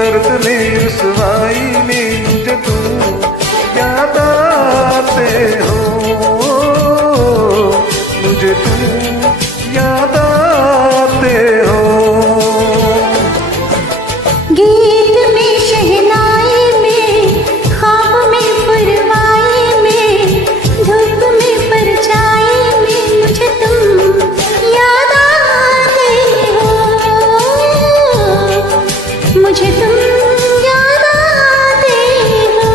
दर्द में रुसवाई में मुझे तुम याद आते हो, मुझे तुम याद आते हो। गीत में शहनाई में ख्वाब में परवाई में धूप में परछाई में मुझे तुम याद आते हो, मुझे तुम याद आते हो।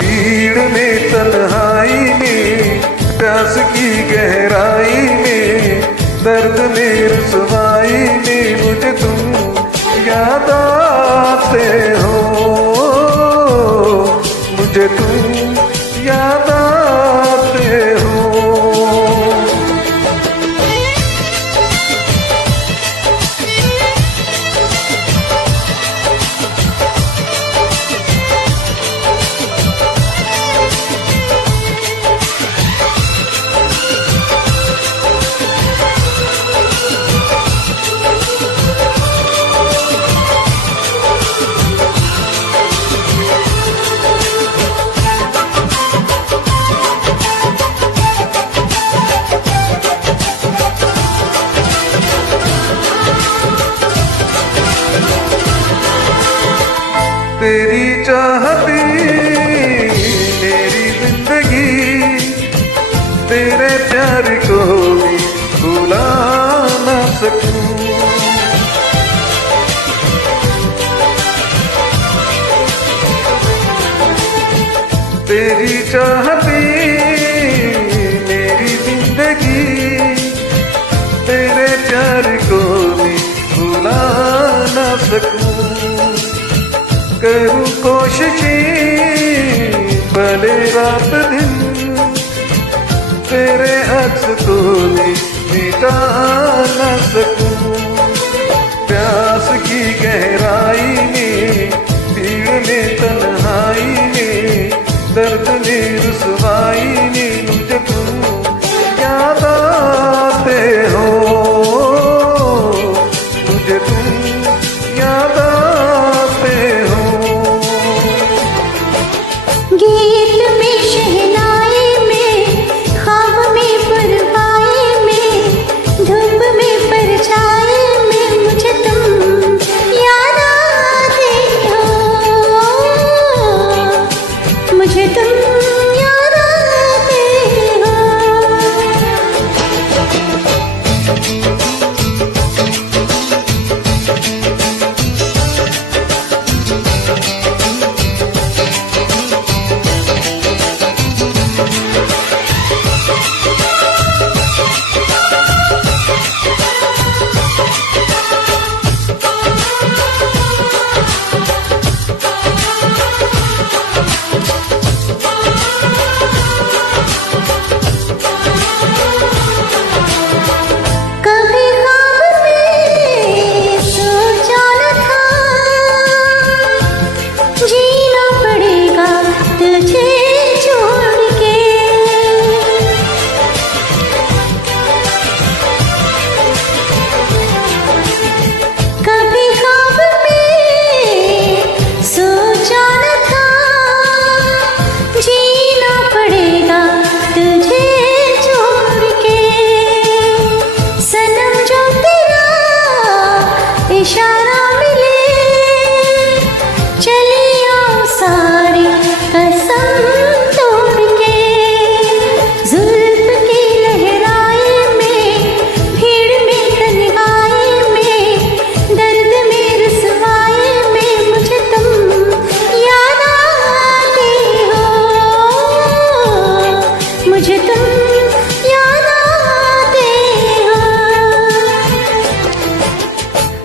भीड़ में तन्हाई में प्यास की गहराई में दर्द में रुसवाई में मुझे तुम याद आते हो, मुझे तुम याद आते हो। तेरी चाहती मेरी जिंदगी, तेरे प्यार को भी भुला न सकूं। तेरी चाहती मेरी जिंदगी, तेरे प्यार को भी भुला न सकूं। करूं कोशिशें भले रात दिन, तेरे अक्स को भी मिटा न सकूं। प्यास की गहराई में भीड़ में तन्हाई में दर्द में रुसवाई में मुझे तुम याद आते हो, मुझे तुम याद आते हो। गीत में शहनाई में ख्वाब में परवाई में धूप में परछाई में मुझे तुम याद आते हो, मुझे तुम याद आते हो। इशारा मिले चलिया सारी कसम तोड़ के, जुल्फ की लहराई में भीड़ में तन्हाई में दर्द में रुसवाई में मुझे तुम याद आते हो, मुझे तुम याद आते हो।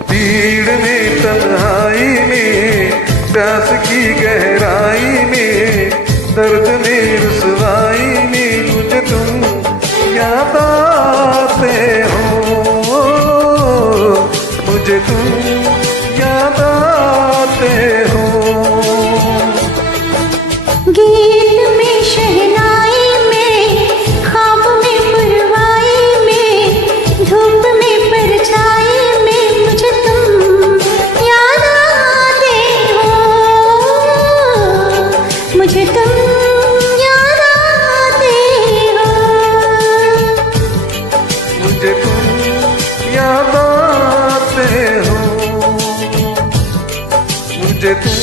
भीड़ में तन्हाई में प्यास की गहराई में दर्द में रुसवाई में मुझे तुम याद आते हो, मुझे तुम याद आते हो। गीत में शहनाई में ख्वाब में परवाई में धूप में परछाई में मुझे तुम तू